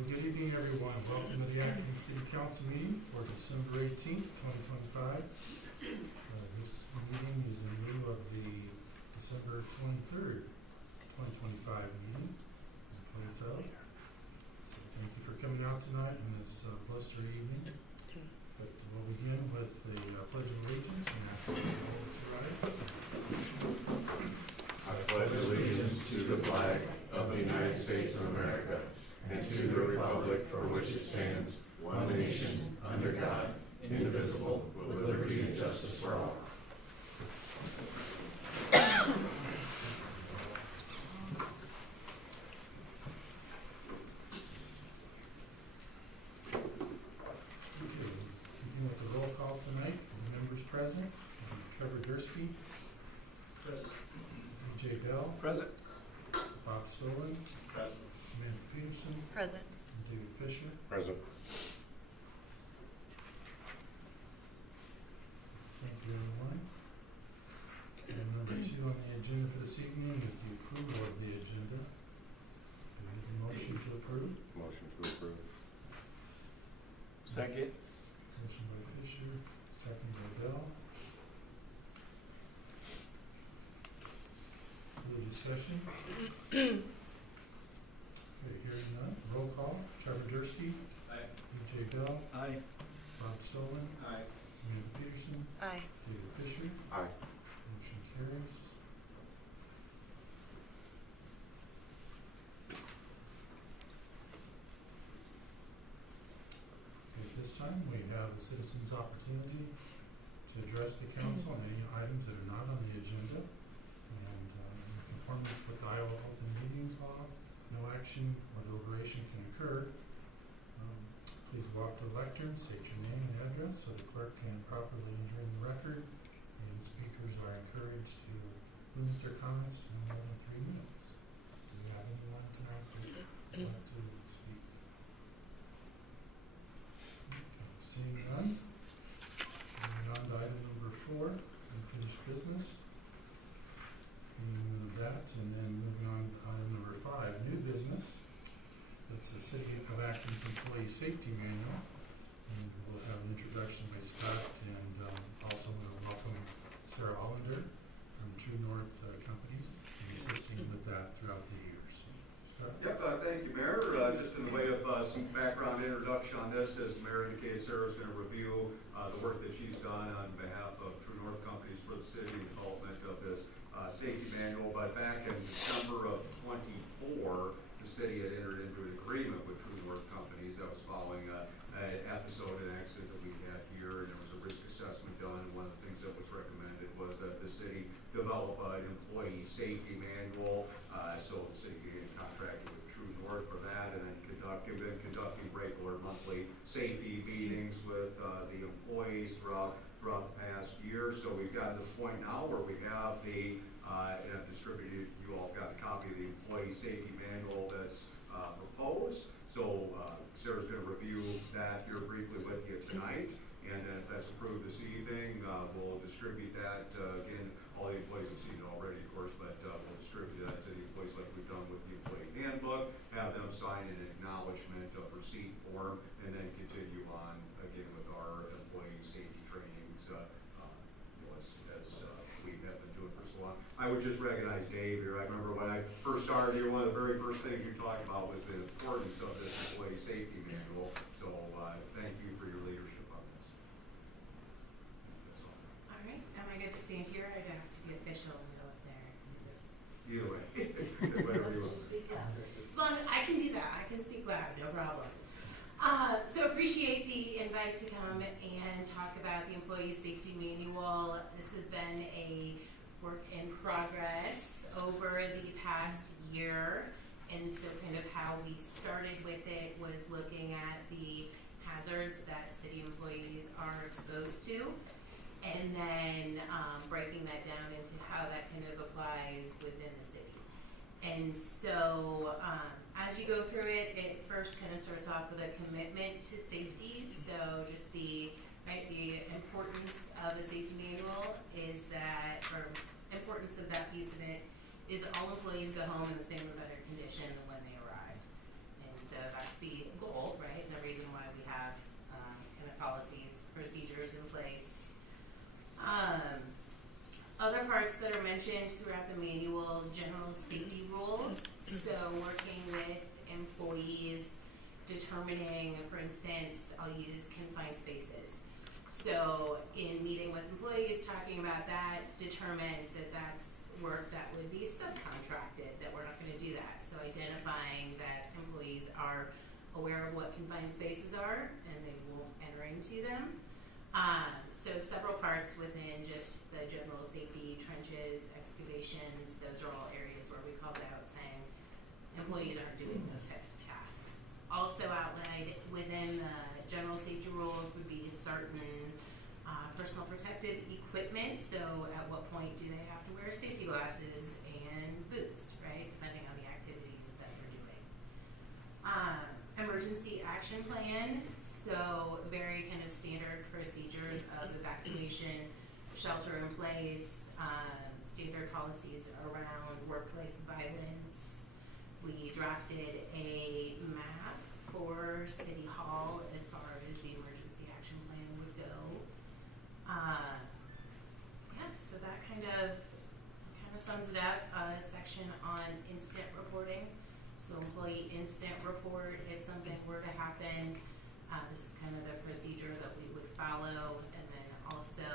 Well, good evening, everyone. Welcome to the Atkins City Council meeting for December 18th, 2025. This meeting is in lieu of the December 23rd, 2025 meeting. So thank you for coming out tonight in this blistery evening. But we'll begin with the Pledge of Allegiance and ask you all to rise. I pledge allegiance to the flag of the United States of America and to the republic for which it stands, one nation, under God, indivisible, with liberty and justice for all. Present. Trevor Dursky. Present. J. Bell. Present. Bob Stolen. Present. Samantha Peterson. Present. And David Fisher. Present. Thank you, everyone. And number 2 on the agenda for this evening is the approval of the agenda. Do we have a motion to approve? Motion to approve. Second. Motion by Fisher, second by Bell. Any discussion? Okay, hearing none. Roll call. Trevor Dursky. Aye. J. Bell. Aye. Bob Stolen. Aye. Samantha Peterson. Aye. David Fisher. Aye. Motion carries. At this time, we have a citizen's opportunity to address the council on any items that are not on the agenda. And in conformance with the Iowa Open Meetings Law, no action or deliberation can occur. Please walk to the lectern, state your name and address so the clerk can properly enter in the record. And speakers are encouraged to limit their comments to no more than 3 minutes. Do we have anyone tonight who would like to speak? Okay, seeing none. Moving on to item number 4, unfinished business. That, and then moving on to item number 5, new business. It's the City of Atkins Employee Safety Manual. And we'll have an introduction by Scott, and also want to welcome Sarah Hollander from True North Companies, assisting with that throughout the years. Scott? Yep, thank you, Mayor. Just in the way of some background introduction on this, as the Mayor indicated, Sarah is going to review the work that she's done on behalf of True North Companies for the city and development of this safety manual. But back in December of 24, the city had entered into an agreement with True North Companies that was following an episode, an accident that we had here, and there was a risk assessment done. And one of the things that was recommended was that the city develop an employee safety manual. So the city began contracting with True North for that, and then conducting regular monthly safety meetings with the employees throughout the past year. So we've gotten to the point now where we have the and I've distributed, you all got a copy of the employee safety manual that's proposed. So Sarah's going to review that here briefly with you tonight. And then if that's approved this evening, we'll distribute that. Again, all the employees have seen it already, of course, but we'll distribute that to the employees like we've done with the employee handbook, have them sign an acknowledgement of receipt form, and then continue on again with our employee safety trainings as we have been doing for so long. I would just recognize Dave here. I remember when I first started here, one of the very first things you talked about was the importance of this employee safety manual. So thank you for your leadership on this. That's all. All right. Am I good to stand here? I don't have to be official and go up there. Either way, whatever you want. As long as I can do that. I can speak loud, no problem. So appreciate the invite to come and talk about the employee safety manual. This has been a work in progress over the past year. And so kind of how we started with it was looking at the hazards that city employees are exposed to, and then breaking that down into how that kind of applies within the city. And so as you go through it, it first kind of starts off with a commitment to safety. So just the importance of a safety manual is that, or importance of that piece of it is that all employees go home in the same or better condition than when they arrived. And so that's the mentioned throughout the manual general safety rules. So working with employees, determining, for instance, I'll use confined spaces. So in meeting with employees, talking about that, determined that that's work that would be subcontracted, that we're not going to do that. So identifying that employees are aware of what confined spaces are and they won't enter into them. So several parts within just the general safety, trenches, excavations, those are all areas where we called out saying employees aren't doing those types of tasks. Also outlined within the general safety rules would be certain personal protective equipment. So at what point do they have to wear safety glasses and boots, right? Depending on the activities that they're doing. Emergency action plan. So very kind of standard procedures of evacuation, shelter in place, standard policies around workplace violence. We drafted a map for City Hall as far as the emergency action plan would go. Yeah, so that kind of sums it up. A section on instant reporting. So employee instant report if something were to happen. This is kind of the procedure that we would follow. And then also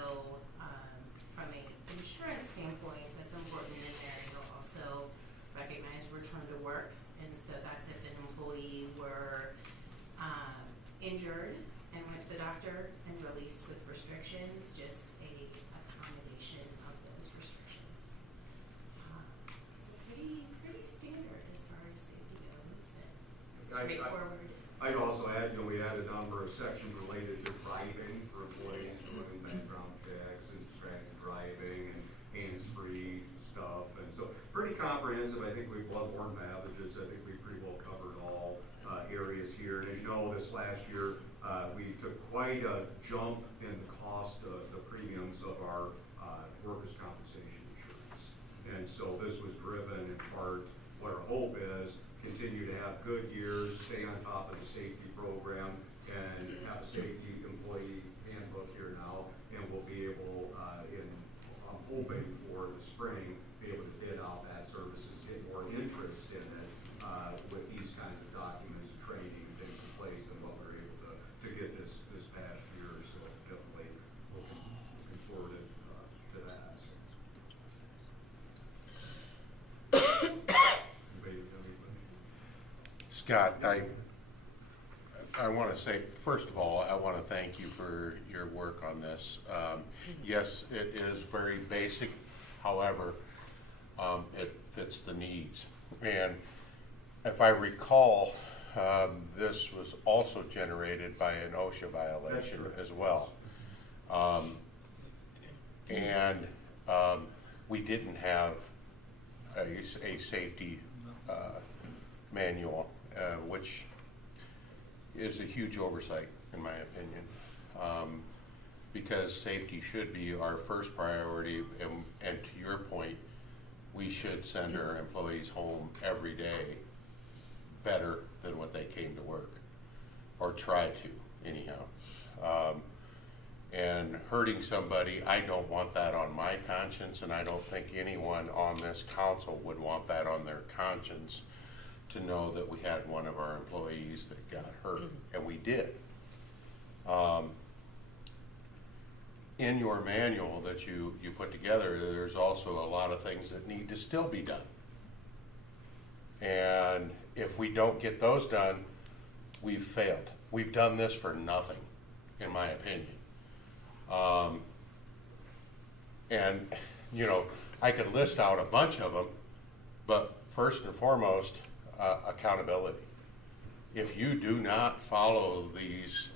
from an insurance standpoint, that's important in there. You'll also recognize return to work. And so that's if an employee were injured and went to the doctor and released with restrictions, just a accommodation of those restrictions. So pretty standard as far as safety goes and straightforward. I'd also add, we had a number of sections related to driving for employees, doing background checks and distracted driving and hands-free stuff, and so pretty comprehensive. I think we've bloodborne pathogens. I think we pretty well covered all areas here. And as you know, this last year we took quite a jump in the cost of the premiums of our workers' compensation insurance, and so this was driven in part. What our hope is, continue to have good years, stay on top of the safety program, and have a safety employee handbook here now, and we'll be able, I'm hoping for the spring, be able to bid out that services, get more interest in it with these kinds of documents and training things in place than what we were able to get this past year. So definitely looking forward to that. Scott, I want to say, first of all, I want to thank you for your work on this. Yes, it is very basic, however, it fits the needs. And if I recall, this was also generated by an OSHA violation as well. And we didn't have a safety manual, which is a huge oversight in my opinion, because safety should be our first priority, and to your point, we should send our employees home every day better than what they came to work, or try to anyhow. And hurting somebody, I don't want that on my conscience, and I don't think anyone on this council would want that on their conscience, to know that we had one of our employees that got hurt, and we did. In your manual that you put together, there's also a lot of things that need to still be done. And if we don't get those done, we've failed. We've done this for nothing, in my opinion. And, I could list out a bunch of them, but first and foremost, accountability. If you do not follow these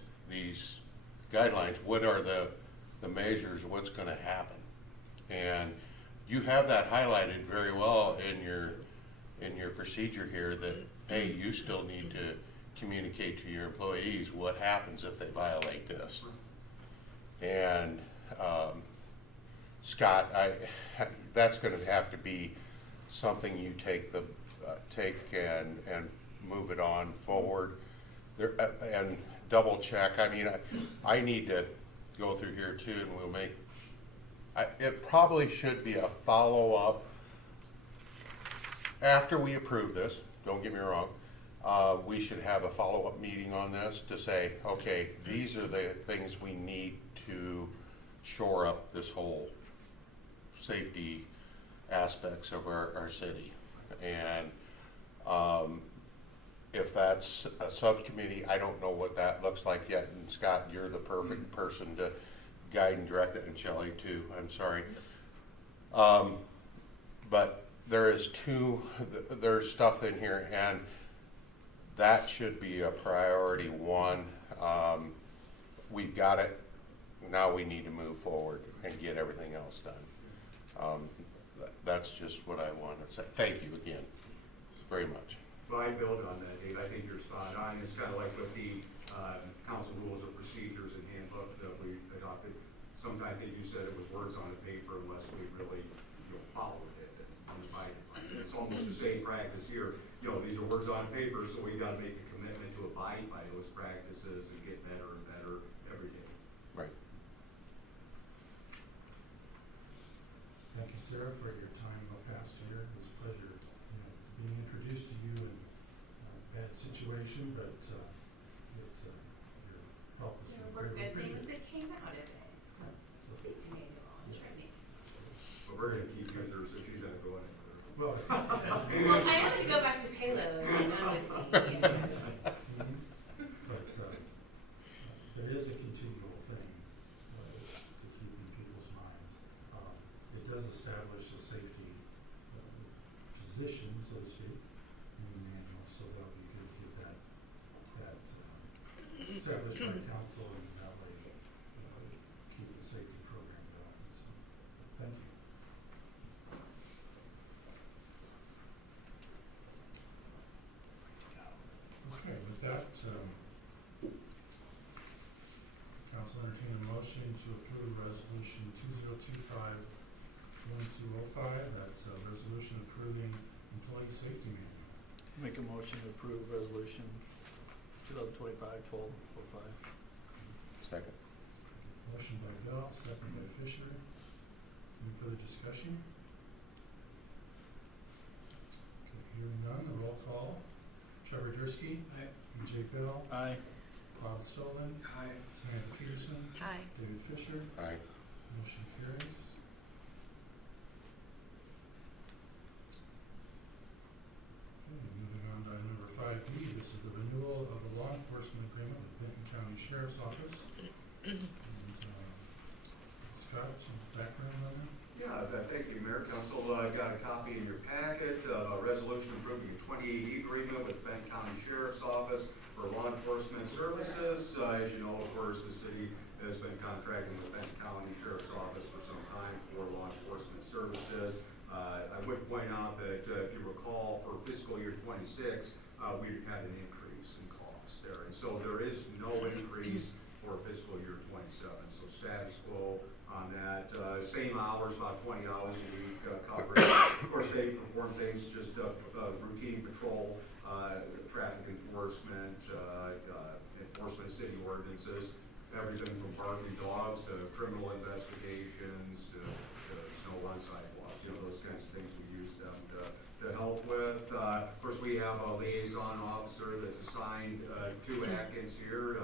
guidelines, what are the measures, what's going to happen? And you have that highlighted very well in your procedure here, that, hey, you still need to communicate to your employees what happens if they violate this. And Scott, that's going to have to be something you take and move it on forward there, and double check. I mean, I need to go through here too, and it probably should be a follow-up after we approve this, don't get me wrong. We should have a follow-up meeting on this to say, okay, these are the things we need to shore up this whole safety aspects of our city. And if that's a subcommittee, I don't know what that looks like yet. And Scott, you're the perfect person to guide and direct it, and Shelley too, I'm sorry. But there's stuff in here, and that should be a priority one. We've got it, now we need to move forward and get everything else done. That's just what I want to say. Thank you again, very much. Well, I build on that, Dave. I think you're spot on. It's kind of like with the council rules of procedures and handbook that we adopted. Sometimes I think you said it was words on a paper unless we really followed it and abided by it. It's almost the same practice here. These are words on paper, so we got to make a commitment to abide by those practices and get better and better every day. Right. Thank you, Sarah, for your time the past year. It was a pleasure, being introduced to you in a bad situation, but your help has There been were greatly good things appreciated. that came out of it. Safety manual and training. But we're going to keep users so she's going to go in. Well, Well, I am going to go back to payload and done with the but it is a continual thing to keep in people's minds. It does establish a safety position, so to speak, in the manual, so that we could get that established by council, and that way keep the safety program going. So, thank you. Okay, with that, council entertain a motion to approve resolution 2025-1205. That's a resolution approving employee safety manual. Make a motion to approve resolution 2025-1205. Second. Motion by Bell, second by Fisher. Any further discussion? Okay, hearing none, a roll call. Trevor Dursky. Aye. EJ Bell. Aye. Bob Stolen. Aye. Samantha Peterson. Aye. David Fisher. Aye. Motion carries. Okay, moving on to item number 5B. This is the renewal of the law enforcement agreement with Benton County Sheriff's Office. And Scott, some background on that? Yeah, thank you, Mayor. Council got a copy in your packet of a resolution approving a 2080 agreement with Benton County Sheriff's Office for law enforcement services. As you know, of course, the city has been contracting with Benton County Sheriff's Office for some time for law enforcement services. I would point out that if you recall, for fiscal year 26, we had an increase in costs there. And so there is no increase for fiscal year 27. So status quo on that. Same hours, about 20 hours a week coverage. Of course, they perform things just routine patrol, traffic enforcement, enforcement of city ordinances, everything from barking dogs to criminal investigations to snow on sidewalks. Those kinds of things we use them to help with. Of course, we have a liaison officer that's assigned to Atkins here,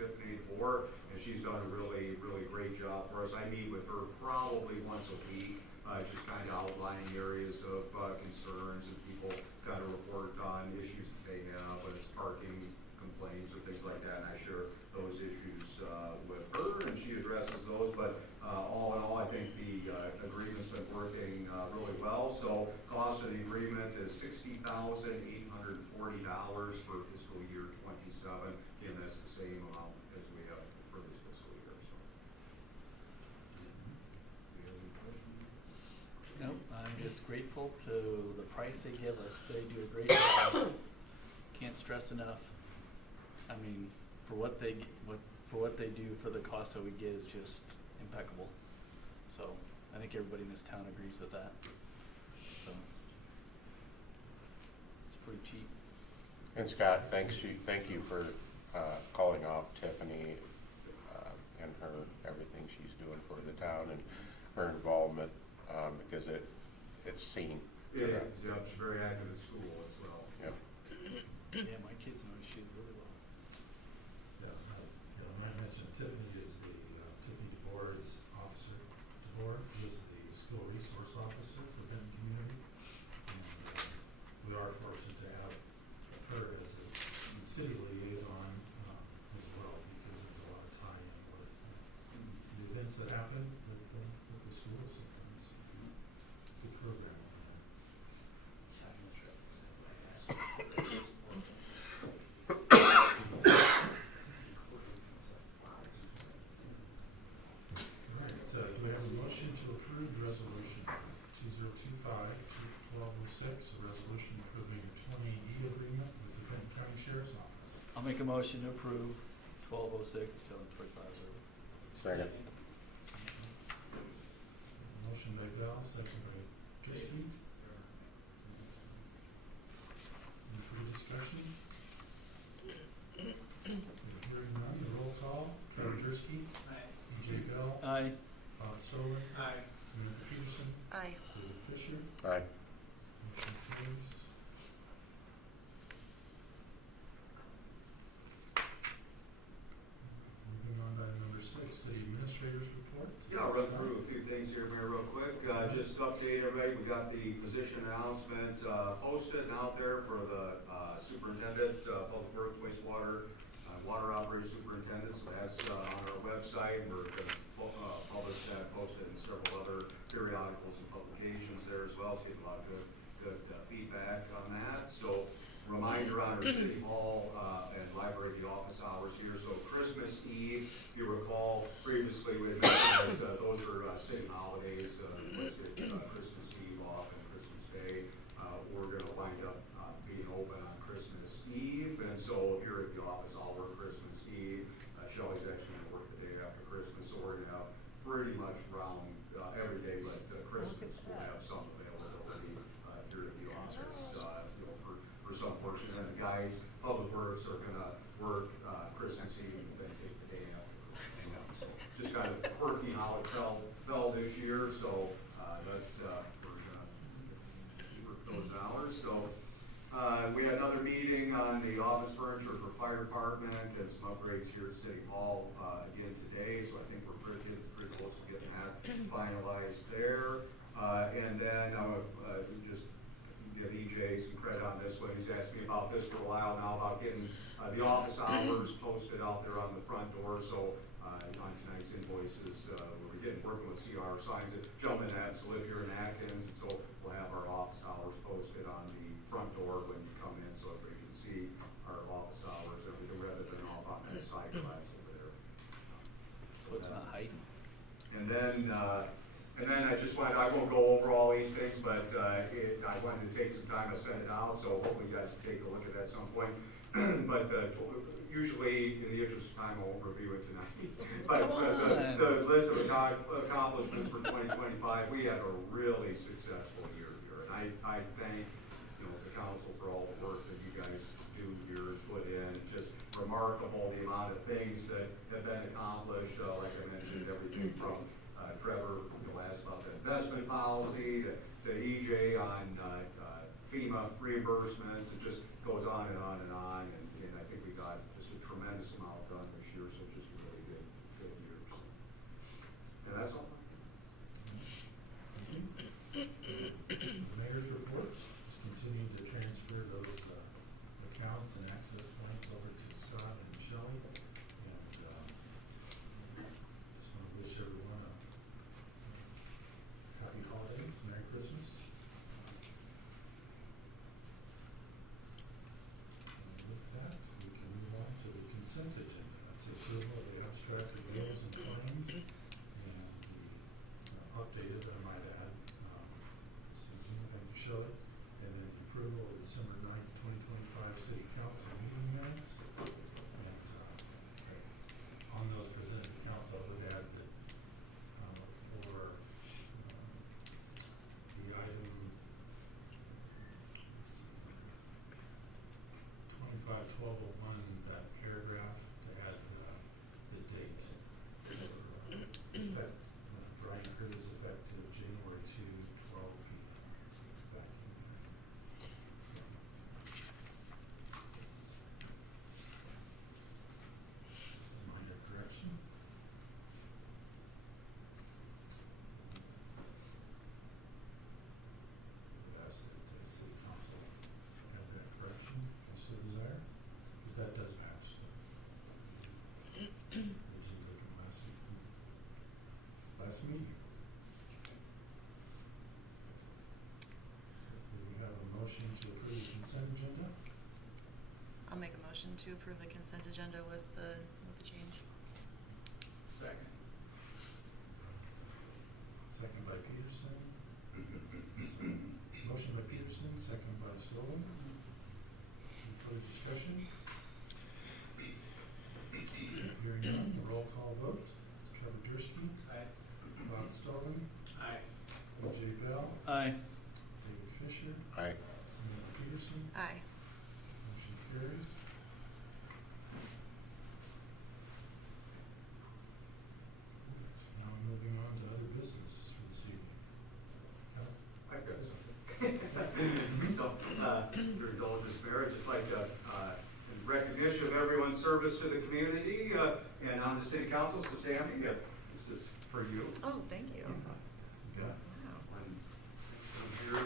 Tiffany DeVore, and she's done a really, really great job for us. I meet with her probably once a week, just kind of outlining areas of concerns, and people kind of report on issues that they have, whether it's parking complaints or things like that, and I share those issues with her, and she addresses those. But all in all, I think the agreement's been working really well. So cost of the agreement is $60,840 for fiscal year 27. Again, that's the same amount as we have for this fiscal year. So. Nope, I'm just grateful to the price they give us. They do a great job. Can't stress enough. I mean, for what they do for the cost that we get is just impeccable. So I think everybody in this town agrees with that. So it's pretty cheap. And Scott, thank you for calling off Tiffany and her everything she's doing for the town. And her involvement, because it's seen. It is, yeah, she's very active at school as well. Yep. Yeah, my kids know she really well. I mentioned Tiffany is Tiffany DeBoer's officer. DeBoer is the school resource officer for Benton Community. And we are fortunate to have her as the city liaison as well, because there's a lot of tie-in with the events that happen with the schools sometimes. Good program. Alright, so do we have a motion to approve resolution 2025-1206, a resolution approving a 20E agreement with the Benton County Sheriff's Office? I'll make a motion to approve 1206 till 25. Second. Motion by Bell, second by Drisky. Any further discussion? Hearing none, the roll call. Trevor Drisky. Aye. EJ Bell. Aye. Bob Stoller. Aye. Samantha Peterson. Aye. David Fisher. Aye. Motion carries. Moving on to number 6, the administrator's report. Yeah, I'll run through a few things here, Mayor, real quick. Just to update everybody, we got the position announcement posted and out there for the superintendent, public works, wastewater, water operator superintendent. So that's on our website. We're going to publish that, post it in several other periodicals and publications there as well. So getting a lot of good feedback on that. So reminder on our city hall and library, the office hours here. So Christmas Eve, if you recall, previously we had mentioned that those are city holidays, Christmas Eve off and Christmas Day. We're going to wind up being open on Christmas Eve, and so here at the office, I'll work Christmas Eve. Shelley's actually going to work the day after Christmas, so we're going to have pretty much round every day, but Christmas we'll have some availability here at the office, for some portions. And the guys, public works, are going to work Christmas Eve and then take the day after. So just kind of quirky how it fell this year. So that's we're going to work those hours. So we had another meeting on the office furniture for fire department and some upgrades here at City Hall again today. So I think we're pretty close to getting that finalized there. And then just give EJ some credit on this one. He's asked me about this for a while now, about getting the office hours posted out there on the front door. So on tonight's invoices, we're working with CR signs that jump in that. So live here in Atkins, and so we'll have our office hours posted on the front door when you come in, so everybody can see our office hours, everything, rather than off on that side glass over there. So it's not hiding. And then I just wanted, I won't go over all these things, but I wanted to take some time to send it out, so hopefully you guys can take a look at that at some point. But usually, in the interest of time, I won't review it tonight. But the list of accomplishments for 2025, we had a really successful year here. And I thank the council for all the work that you guys do here and put in. Just remarkable the amount of things that have been accomplished. Like I mentioned, everything from Trevor asked about the investment policy, the EJ on FEMA reimbursements. It just goes on and on and on. And I think we got just a tremendous amount done this year. So just a really good year. And that's all. The mayor's report is continuing to transfer those accounts and access points over to Scott and Shelley. And just want to wish everyone a happy holidays, Merry Christmas. motion to approve the consent agenda with the change. Second. Second by Peterson. Motion by Peterson, second by Sullivan. Any further discussion? Hearing none, roll call vote. Trevor Dursky. Aye. Bob Sullivan. Aye. O.J. Bell. Aye. David Fisher. Aye. Samantha Peterson. Aye. Motion carries. Now moving on to other business for this evening. Council? I've got something. So, your indulgence, Mayor, I'd just like to, in recognition of everyone's service to the community, and on the city council, so Sammy, this is for you. Oh, thank you. You got it. Wow. When I'm here.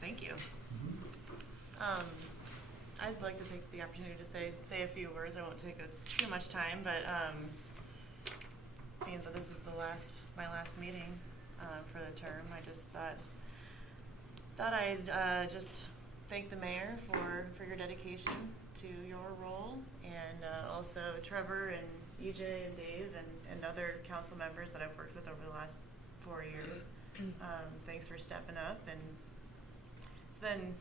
Thank you. Thank you. I'd like to take the opportunity to say a few words. I won't take too much time, but being that this is my last meeting for the term, I just thought I'd just thank the mayor for your dedication to your role, and also Trevor and EJ and Dave and other council members that I've worked with over the last 4 years. Thanks for stepping up, and it's been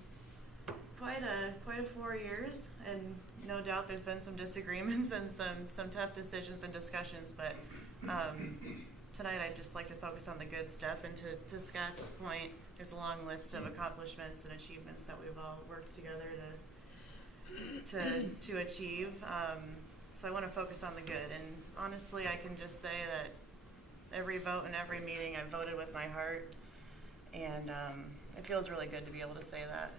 quite a 4 years, and no doubt there's been some disagreements and some tough decisions and discussions, but tonight I'd just like to focus on the good stuff, and to Scott's point, there's a long list of accomplishments and achievements that we've all worked together to achieve. So I want to focus on the good, and honestly I can just say that every vote and every meeting I've voted with my heart, and it feels really good to be able to say that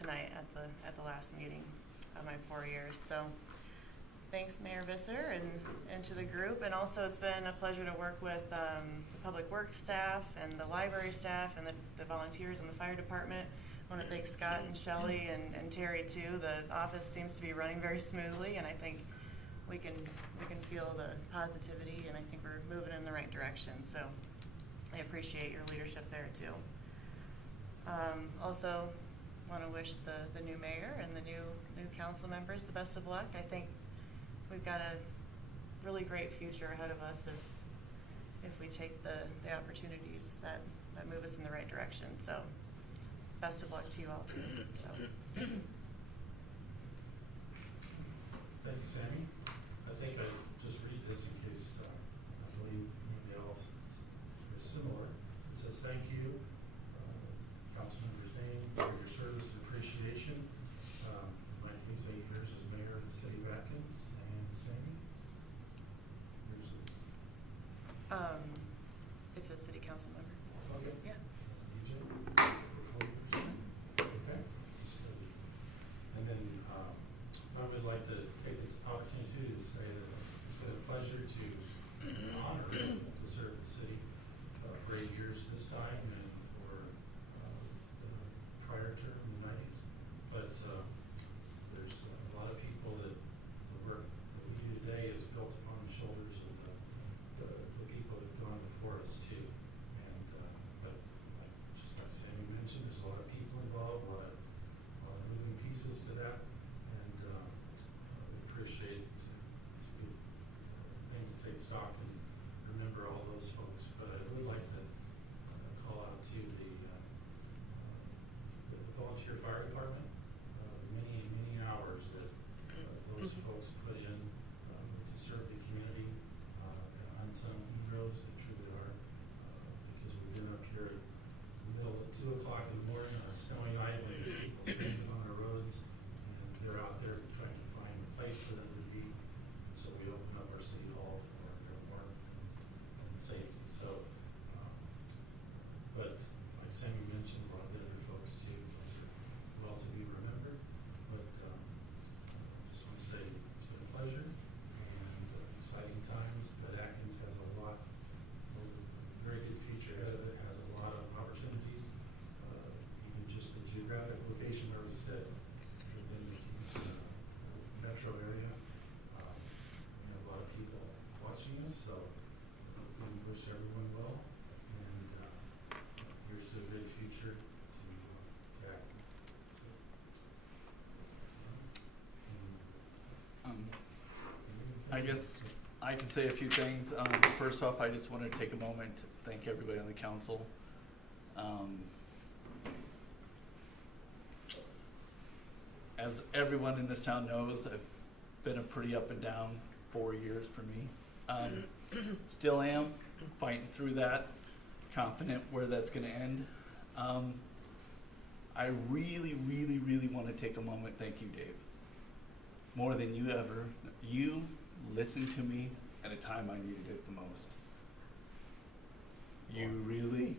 tonight at the last meeting of my 4 years. So thanks, Mayor Visser, and to the group. And also it's been a pleasure to work with the public works staff and the library staff and the volunteers in the fire department. I want to thank Scott and Shelley and Terry too. The office seems to be running very smoothly, and I think we can feel the positivity, and I think we're moving in the right direction. So I appreciate your leadership there too. Also want to wish the new mayor and the new council members the best of luck. I think we've got a really great future ahead of us if we take the opportunities that move us in the right direction. So best of luck to you all too. So Thank you, Sammy. I think I just read this in case I believe anybody else is similar. It says, thank you, Councilmember's name, for your service and appreciation. My 8 years as mayor of the city of Atkins. And Sammy, yours is? it says city council member. Okay. Yeah. EJ, for 40%. Okay. And then I would like to take this opportunity to say that it's been a pleasure to honor to serve the city for 8 years this time, and for the prior term in the 90s. But there's a lot of people that the work that we do today is built upon the shoulders of the people that have gone before us too. And but like just like Sammy I guess I can say a few things. First off, I just want to take a moment to thank everybody on the council. As everyone in this town knows, I've been a pretty up and down 4 years for me. Still am, fighting through that, confident where that's going to end. I really, really, really want to take a moment. Thank you, Dave. More than you ever. You listened to me at a time I needed it the most. You really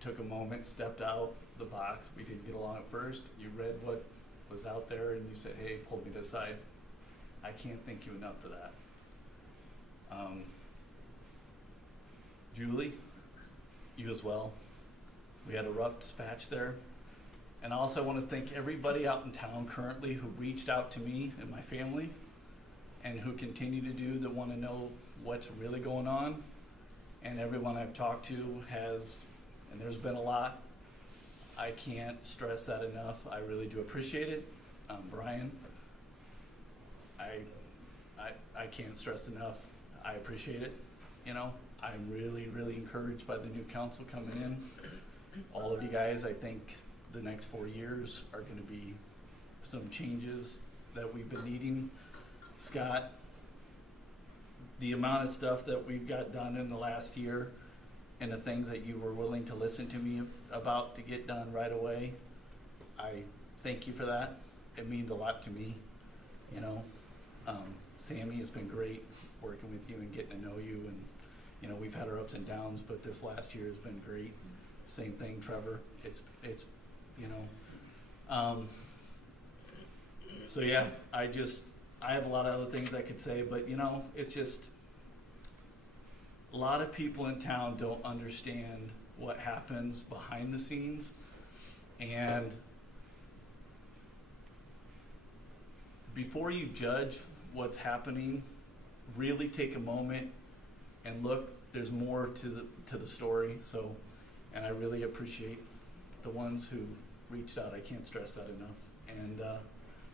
took a moment, stepped out the box. We didn't get along at first. You read what was out there and you said, hey, pull me to the side. I can't thank you enough for that. Julie, you as well. We had a rough dispatch there. And also I want to thank everybody out in town currently who reached out to me and my family and who continue to do that want to know what's really going on. And everyone I've talked to has, and there's been a lot. I can't stress that enough. I really do appreciate it. Brian, I can't stress enough. I appreciate it. You know, I'm really, really encouraged by the new council coming in. All of you guys, I think the next 4 years are going to be some changes that we've been needing. Scott, the amount of stuff that we've got done in the last year and the things that you were willing to listen to me about to get done right away, I thank you for that. It means a lot to me, you know. Sammy, has been great working with you and getting to know you, and you know, we've had our ups and downs, but this last year has been great. Same thing, Trevor. It's you know. So yeah, I have a lot of other things I could say, but you know, it's just a lot of people in town don't understand what happens behind the scenes, and before you judge what's happening, really take a moment and look. There's more to the story. So, and I really appreciate the ones who reached out. I can't stress that enough. And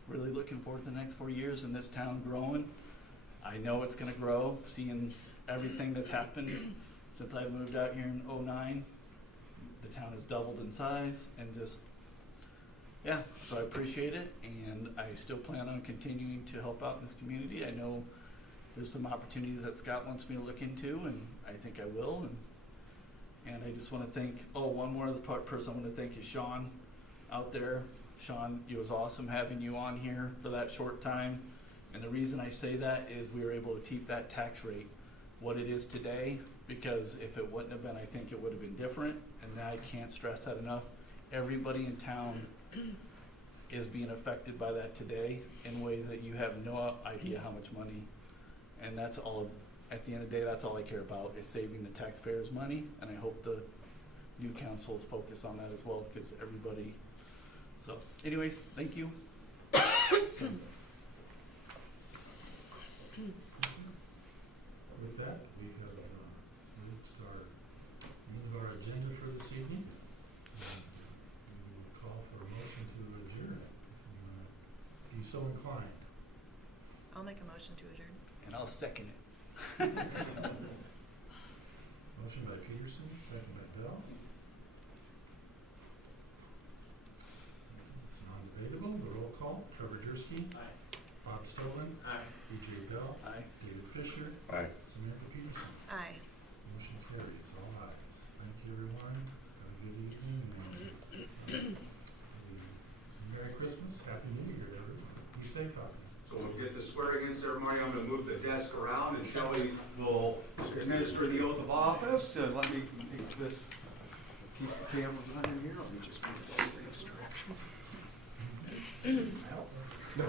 really looking forward to the next 4 years in this town growing. I know it's going to grow. Seeing everything that's happened since I moved out here in '09, the town has doubled in size, and just. Yeah, so I appreciate it, and I still plan on continuing to help out in this community. I know there's some opportunities that Scott wants me to look into, and I think I will. And I just want to thank, one more other person I want to thank is Sean out there. Sean, it was awesome having you on here for that short time. And the reason I say that is we were able to keep that tax rate what it is today, because if it wouldn't have been, I think it would have been different. And I can't stress that enough. Everybody in town is being affected by that today in ways that you have no idea how much money. And that's all, at the end of the day, that's all I care about, is saving the taxpayers' money. And I hope the new councils focus on that as well, because everybody. So anyways, thank you. So. With that, we have moved our agenda for this evening. We will call for a motion to adjourn. Be so inclined. I'll make a motion to adjourn. And I'll second it. Motion by Peterson, second by Bell. Non-debatable, the roll call. Trevor Dursky. Aye. Bob Stolen. Aye. BJ Bell. Aye. David Fisher. Aye. Samantha Peterson. Aye. Motion carries, all ayes. Thank you, everyone. Have a good evening. And, Merry Christmas, Happy New Year, everyone. Be safe out there. So when we get the swearing in ceremony, I'm going to move the desk around, and Shelley will administer the oath of office. And let me make this, keep the camera running here. Let me just move it over this direction. No.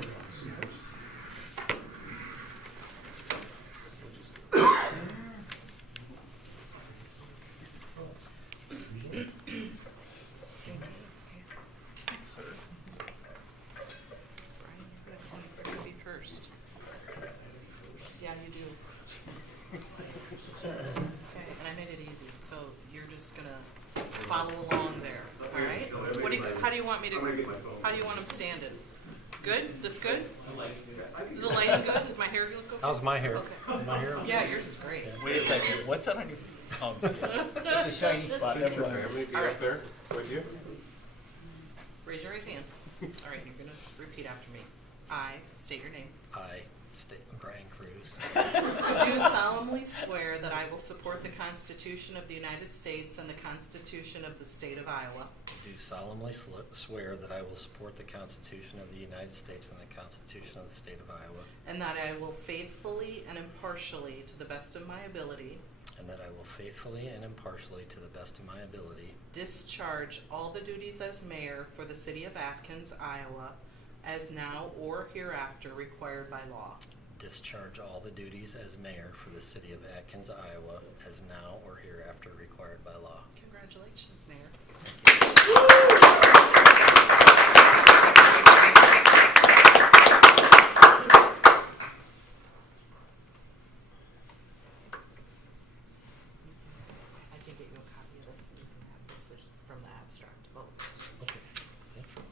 First. Yeah, you do. Okay, and I made it easy, so you're just gonna follow along there, all right? How do you want me I'm gonna to, get my phone. how do you want them standing? Good? This good? Is the lighting good? Is my hair look okay? How's my hair? Okay. My hair? Yeah, yours is great. Wait a second, what's that on your, oh, I'm just kidding. It's a shiny spot. Shouldn't your Never mind. family be All up right. there with you? Raise your right hand. All right, you're gonna repeat after me. I state your name. I, Brian Cruz, Do solemnly swear that I will support the Constitution of the United States and the Constitution of the State of Iowa, do solemnly swear that I will support the Constitution of the United States and the Constitution of the State of Iowa, and that I will faithfully and impartially, to the best of my ability, and that I will faithfully and impartially, to the best of my ability, discharge all the duties as mayor for the city of Atkins, Iowa, as now or hereafter required by law. discharge all the duties as mayor for the city of Atkins, Iowa, as now or hereafter required by law. Congratulations, Mayor. I can get you a copy of this, and you can have this is from the abstract votes. Okay. Thank you.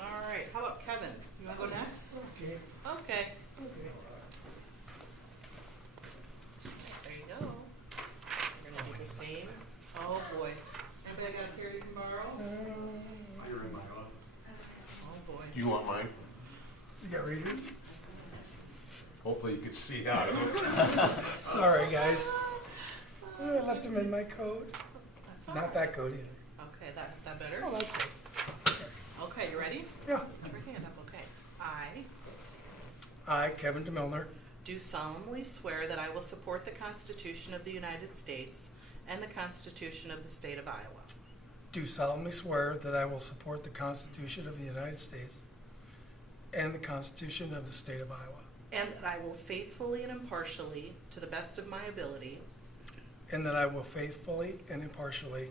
All right, how about Kevin? You wanna go next? Okay. Okay. There you go. We're gonna do the same. Oh, boy. Anybody got a period tomorrow? You're in my office. Oh, boy. You want mine? You got readers? Hopefully you could see out of it. Sorry, guys. I left them in my coat. That's all Not right. that coat either. Okay, that better? Oh, that's good. Okay, you ready? Yeah. Put your hand up, okay. I I, Kevin DeMilner, do solemnly swear that I will support the Constitution of the United States and the Constitution of the State of Iowa, do solemnly swear that I will support the Constitution of the United States and the Constitution of the State of Iowa, and that I will faithfully and impartially, to the best of my ability, and that I will faithfully and impartially,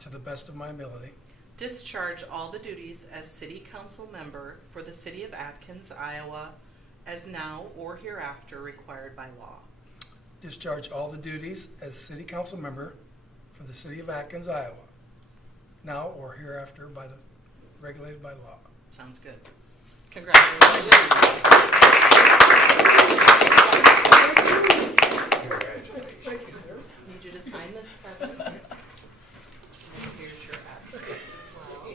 to the best of my ability, discharge all the duties as City Council member for the City of Atkins, Iowa, as now or hereafter required by law. discharge all the duties as City Council member for the City of Atkins, Iowa, now or hereafter regulated by law. Sounds good. Congratulations. Need you to sign this, Kevin. And here's your abstract as well.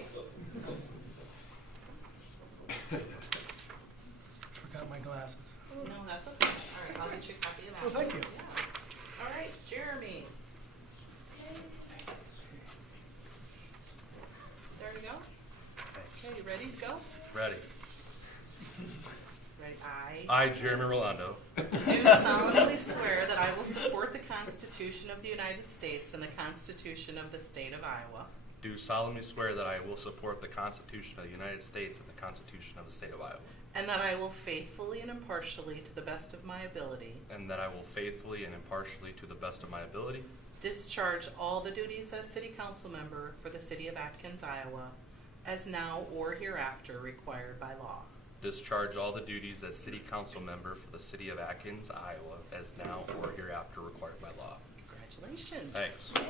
Forgot my glasses. No, that's okay. All right, I'll get you a copy of that. Well, thank you. Yeah. All right, Jeremy. There we go. Okay, you ready to go? Ready. Ready? I, Jeremy Rolando, Do solemnly swear that I will support the Constitution of the United States and the Constitution of the State of Iowa, do solemnly swear that I will support the Constitution of the United States and the Constitution of the State of Iowa, and that I will faithfully and impartially, to the best of my ability, and that I will faithfully and impartially, to the best of my ability, discharge all the duties as City Council member for the City of Atkins, Iowa, as now or hereafter required by law. discharge all the duties as City Council member for the City of Atkins, Iowa, as now or hereafter required by law. Congratulations. Thanks. Yay.